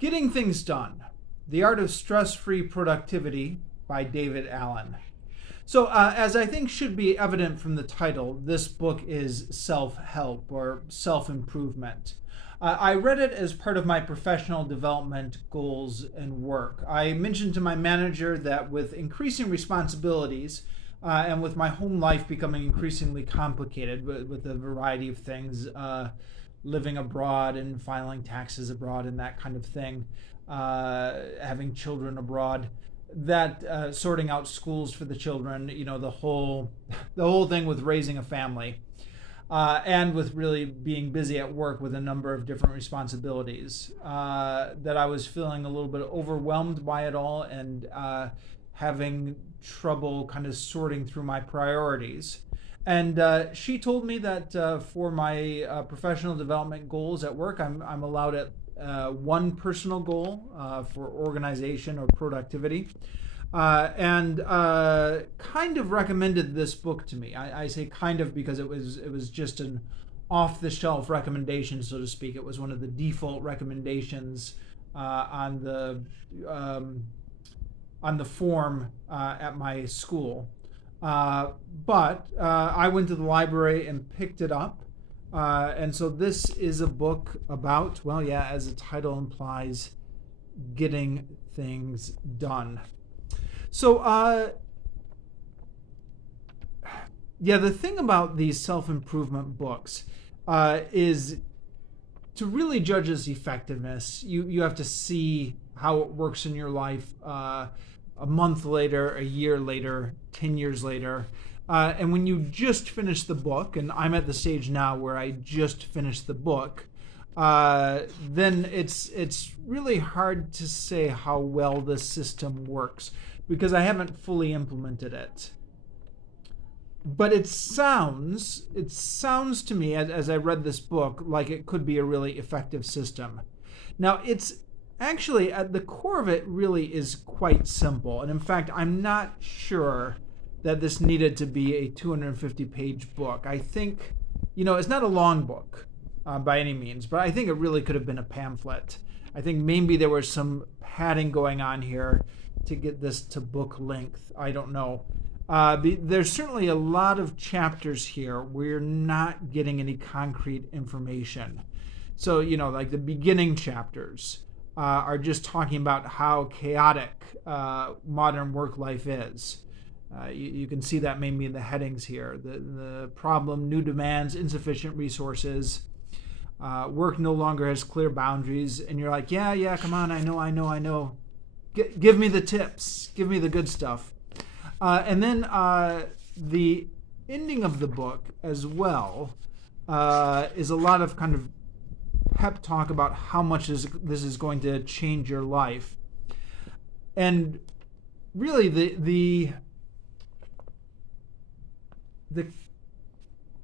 Getting Things Done, The Art of Stress-Free Productivity by David Allen. So, as I think should be evident from the title, this book is self-help or self-improvement. I read it as part of my professional development goals and work. I mentioned to my manager that with increasing responsibilities and with my home life becoming increasingly complicated with a variety of things, living abroad and filing taxes abroad and that kind of thing, having children abroad, that sorting out schools for the children, the whole thing with raising a family, and with really being busy at work with a number of different responsibilities, that I was feeling a little bit overwhelmed by it all and having trouble kind of sorting through my priorities. And she told me that for my professional development goals at work, I'm allowed at one personal goal for organization or productivity, and kind of recommended this book to me. I say kind of because it was just an off-the-shelf recommendation, so to speak. It was one of the default recommendations on the form at my school. But I went to the library and picked it up. And so this is a book about, well, yeah, as the title implies, getting things done. So, the thing about these self-improvement books is to really judge its effectiveness, you have to see how it works in your life a month later, a year later, 10 years later. And when you just finish the book, and I'm at the stage now where I just finished the book, then it's really hard to say how well this system works because I haven't fully implemented it. But it sounds to me, as I read this book, like it could be a really effective system. Now, it's actually, at the core of it really is quite simple. And in fact, I'm not sure that this needed to be a 250-page book. I think, it's not a long book by any means, but I think it really could have been a pamphlet. I think maybe there was some padding going on here to get this to book length. I don't know. There's certainly a lot of chapters here where you're not getting any concrete information. So, like the beginning chapters are just talking about how chaotic modern work life is. You can see that maybe in the headings here. The problem, new demands, insufficient resources, work no longer has clear boundaries, and you're like, yeah, come on, I know. Give me the tips. Give me the good stuff. And then the ending of the book as well is a lot of kind of pep talk about how much this is going to change your life. And really the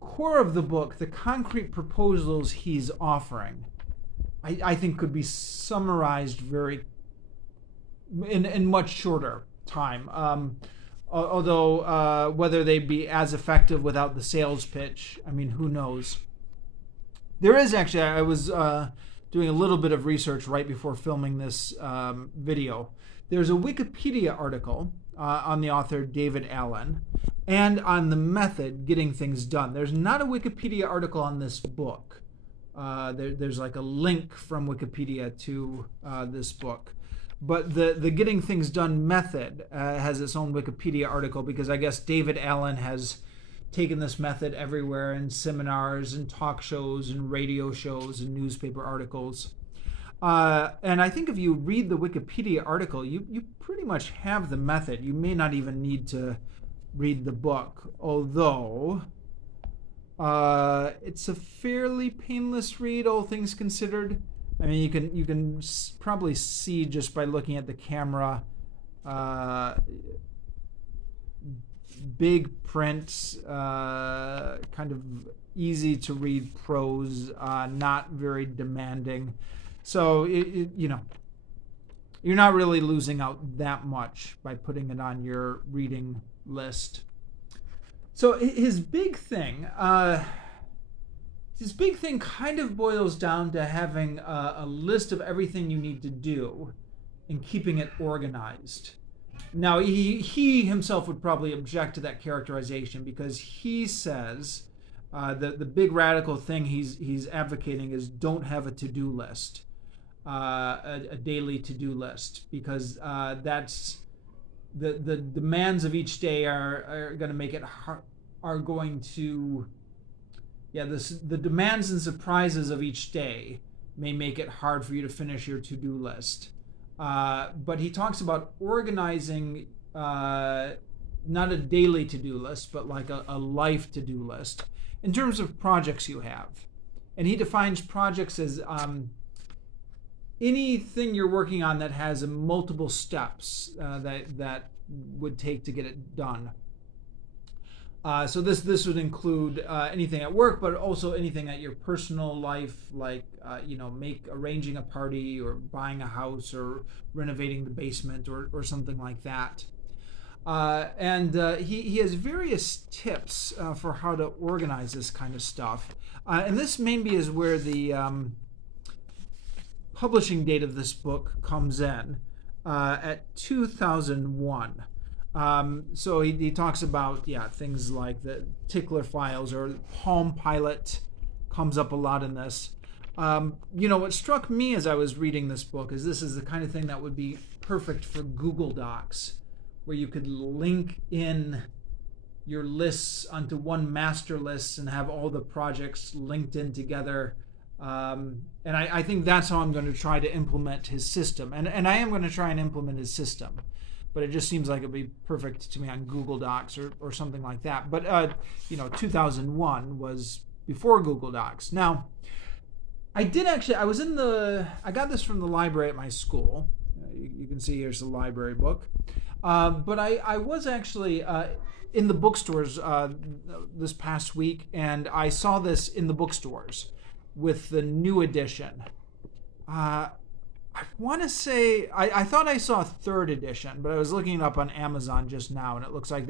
core of the book, the concrete proposals he's offering, I think could be summarized in much shorter time. Although whether they'd be as effective without the sales pitch, I mean, who knows? There is actually, I was doing a little bit of research right before filming this video. There's a Wikipedia article on the author David Allen and on the method Getting Things Done. There's not a Wikipedia article on this book. There's like a link from Wikipedia to this book. But the Getting Things Done method has its own Wikipedia article because I guess David Allen has taken this method everywhere in seminars and talk shows and radio shows and newspaper articles. And I think if you read the Wikipedia article, you pretty much have the method. You may not even need to read the book, although it's a fairly painless read, all things considered. I mean, you can probably see just by looking at the camera, big print, kind of easy to read prose, not very demanding. So you're not really losing out that much by putting it on your reading list. So his big thing This big thing kind of boils down to having a list of everything you need to do and keeping it organized. Now, he himself would probably object to that characterization because he says the big radical thing he's advocating is don't have a to-do list, a daily to-do list, because that's the demands of each day are going to make it hard, are going to, the demands and surprises of each day may make it hard for you to finish your to-do list. But he talks about organizing not a daily to-do list, but like a life to-do list in terms of projects you have. And he defines projects as anything you're working on that has multiple steps that would take to get it done. So this would include anything at work, but also anything at your personal life, like arranging a party or buying a house or renovating the basement or something like that. And he has various tips for how to organize this kind of stuff. And this maybe is where the publishing date of this book comes in at 2001. So he talks about things like the Tickler files or Palm Pilot comes up a lot in this. What struck me as I was reading this book is this is the kind of thing that would be perfect for Google Docs, where you could link in your lists onto one master list and have all the projects linked in together. And I think that's how I'm going to try to implement his system. And I am going to try and implement his system. But it just seems like it'd be perfect to me on Google Docs or something like that. But 2001 was before Google Docs. Now, I got this from the library at my school. You can see here's the library book. But I was actually in the bookstores this past week, and I saw this in the bookstores with the new edition. I want to say, I thought I saw a third edition, but I was looking it up on Amazon just now, and it looks like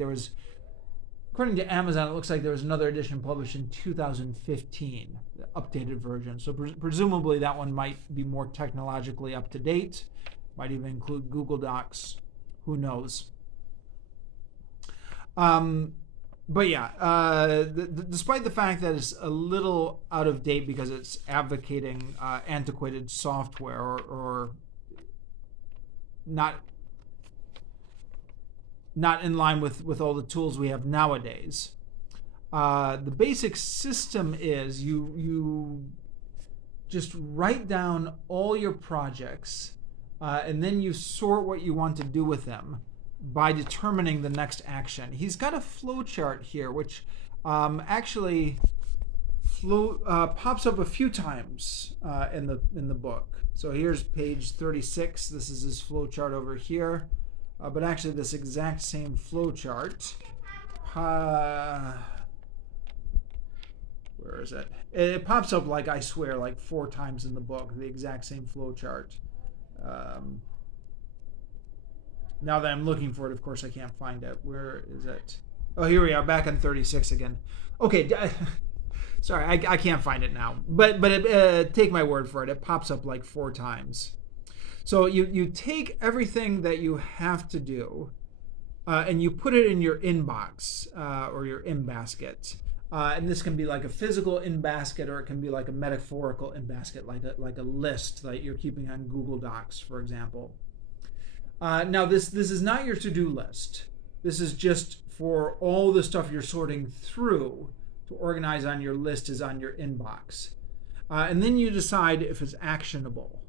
according to Amazon, it looks like there was another edition published in 2015, the updated version. So presumably that one might be more technologically up to date, might even include Google Docs, who knows. But despite the fact that it's a little out of date because it's advocating antiquated software or not in line with all the tools we have nowadays, the basic system is you just write down all your projects and then you sort what you want to do with them by determining the next action. He's got a flow chart here, which actually pops up a few times in the book. So here's page 36. This is his flow chart over here. But actually, this exact same flow chart. Where is it? It pops up like 4 times in the book. The exact same flow chart. Now that I'm looking for it, of course, I can't find it. Where is it? Oh, here we are, back on 36 again. Okay, sorry, I can't find it now. But take my word for it. It pops up like 4 times. So you take everything that you have to do, and you put it in your inbox or your in basket. And this can be like a physical in basket, or it can be like a metaphorical in basket, like a list that you're keeping on Google Docs, for example. Now, this is not your to-do list. This is just for all the stuff you're sorting through to organize on your list is on your inbox. And then you decide if it's actionable.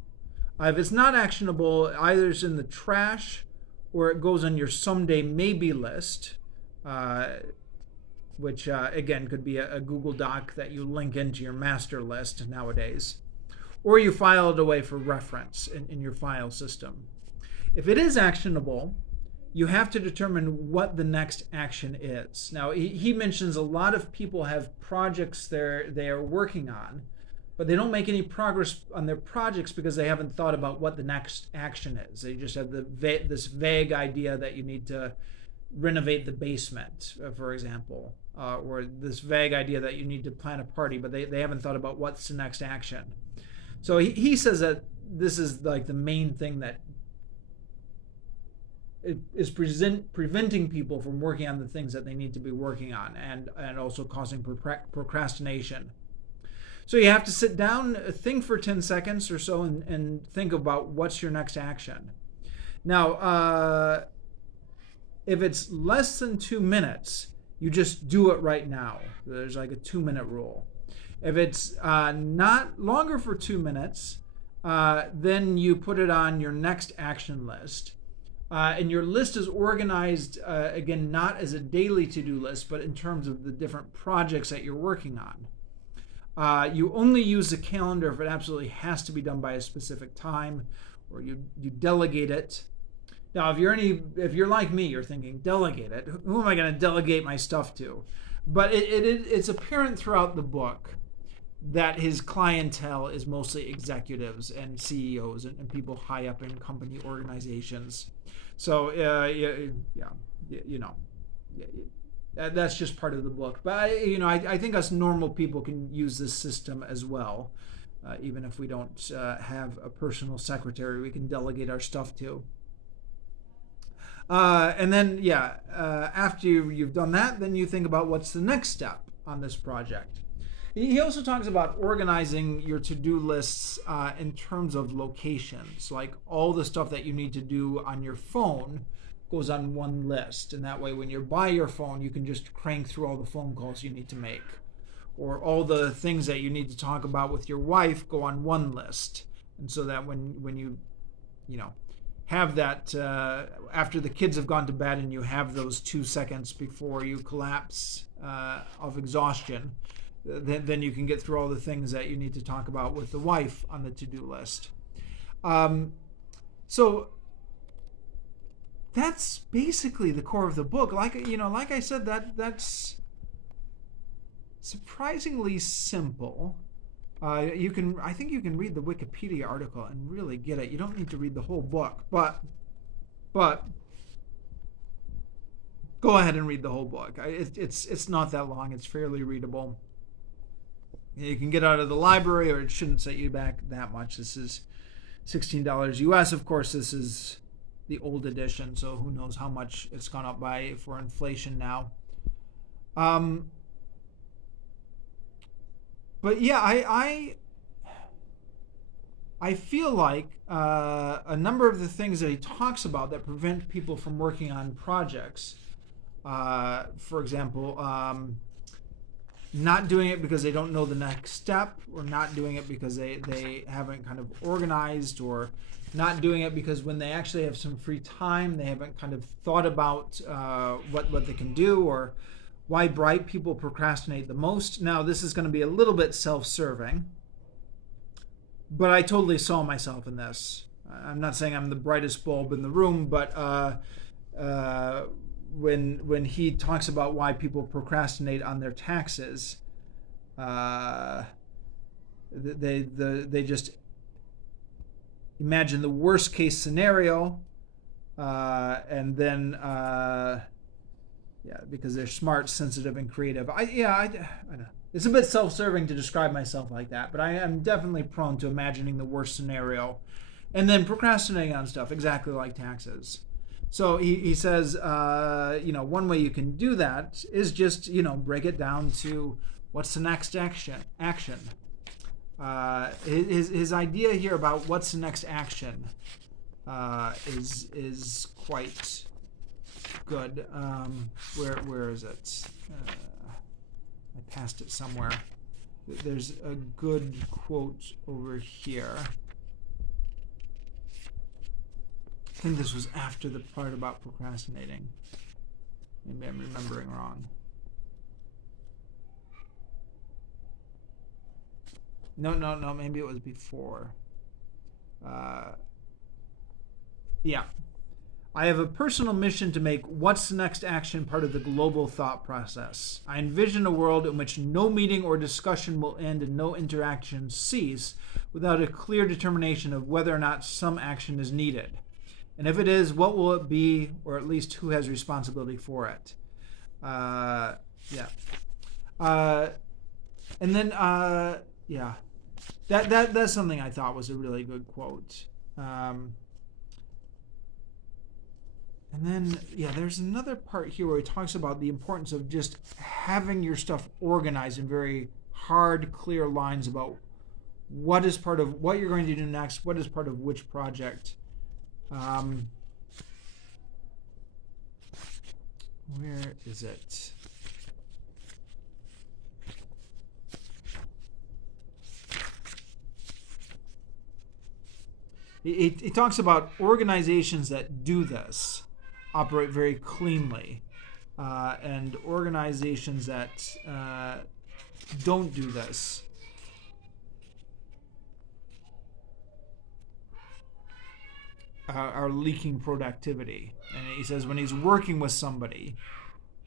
If it's not actionable, either it's in the trash or it goes on your someday maybe list, which again could be a Google Doc that you link into your master list nowadays, or you file it away for reference in your file system. If it is actionable, you have to determine what the next action is. Now, he mentions a lot of people have projects they are working on, but they don't make any progress on their projects because they haven't thought about what the next action is. They just have this vague idea that you need to renovate the basement, for example. or this vague idea that you need to plan a party, but they haven't thought about what's the next action. So he says that this is like the main thing that is preventing people from working on the things that they need to be working on, and also causing procrastination. So you have to sit down, think for 10 seconds or so, and think about what's your next action. Now, if it's less than 2 minutes, you just do it right now. There's like a 2-minute rule. If it's not longer for 2 minutes, then you put it on your next action list. And your list is organized, again, not as a daily to-do list, but in terms of the different projects that you're working on. You only use the calendar if it absolutely has to be done by a specific time, or you delegate it. Now, if you're like me, you're thinking, delegate it. Who am I going to delegate my stuff to? But it's apparent throughout the book that his clientele is mostly executives and CEOs and people high up in company organizations. So, that's just part of the book. But I think us normal people can use this system as well. Even if we don't have a personal secretary, we can delegate our stuff to. And then, after you've done that, then you think about what's the next step on this project. He also talks about organizing your to-do lists in terms of locations. Like all the stuff that you need to do on your phone goes on one list. And that way, when you're by your phone, you can just crank through all the phone calls you need to make. Or all the things that you need to talk about with your wife go on one list. And so that when you have that after the kids have gone to bed and you have those 2 seconds before you collapse of exhaustion, then you can get through all the things that you need to talk about with the wife on the to-do list. So that's basically the core of the book. Like I said, that's surprisingly simple. I think you can read the Wikipedia article and really get it. You don't need to read the whole book, but go ahead and read the whole book. It's not that long. It's fairly readable. You can get out of the library, or it shouldn't set you back that much. This is $16 US. Of course, this is the old edition, so who knows how much it's gone up by for inflation now. But yeah, I feel like a number of the things that he talks about that prevent people from working on projects, for example, not doing it because they don't know the next step, or not doing it because they haven't kind of organized, or not doing it because when they actually have some free time, they haven't kind of thought about what they can do, or why bright people procrastinate the most. Now, this is going to be a little bit self-serving, but I totally saw myself in this. I'm not saying I'm the brightest bulb in the room, but when he talks about why people procrastinate on their taxes, they just imagine the worst case scenario, and then because they're smart, sensitive, and creative. I know. It's a bit self-serving to describe myself like that, but I am definitely prone to imagining the worst scenario and then procrastinating on stuff, exactly like taxes. So he says, one way you can do that is just, break it down to what's the next action. His idea here about what's the next action is quite good. Where is it? I passed it somewhere. There's a good quote over here. I think this was after the part about procrastinating. Maybe I'm remembering wrong. No, maybe it was before. Yeah. I have a personal mission to make what's the next action part of the global thought process. I envision a world in which no meeting or discussion will end and no interaction cease without a clear determination of whether or not some action is needed. And if it is, what will it be, or at least who has responsibility for it? Yeah. And then yeah, that's something I thought was a really good quote. And then, yeah, there's another part here where he talks about the importance of just having your stuff organized in very hard, clear lines about what is part of what you're going to do next, what is part of which project. Where is it? He talks about organizations that do this operate very cleanly, and organizations that don't do this are leaking productivity. And he says when he's working with somebody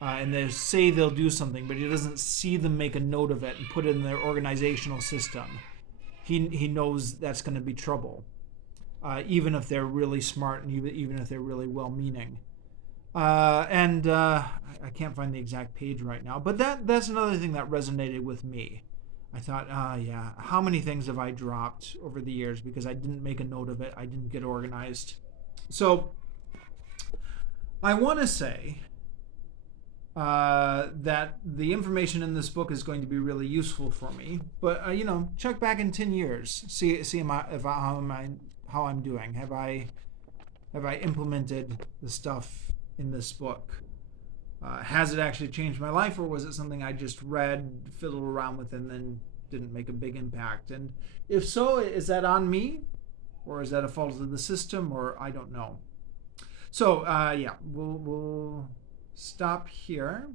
and they say they'll do something, but he doesn't see them make a note of it and put it in their organizational system, he knows that's going to be trouble, even if they're really smart and even if they're really well-meaning. I can't find the exact page right now, but that's another thing that resonated with me. I thought, yeah, how many things have I dropped over the years because I didn't make a note of it, I didn't get organized. So I want to say that the information in this book is going to be really useful for me, but check back in 10 years, see how I'm doing. Have I implemented the stuff in this book? Has it actually changed my life, or was it something I just read, fiddled around with, and then didn't make a big impact? And if so, is that on me, or is that a fault of the system, or I don't know. So yeah, we'll stop here.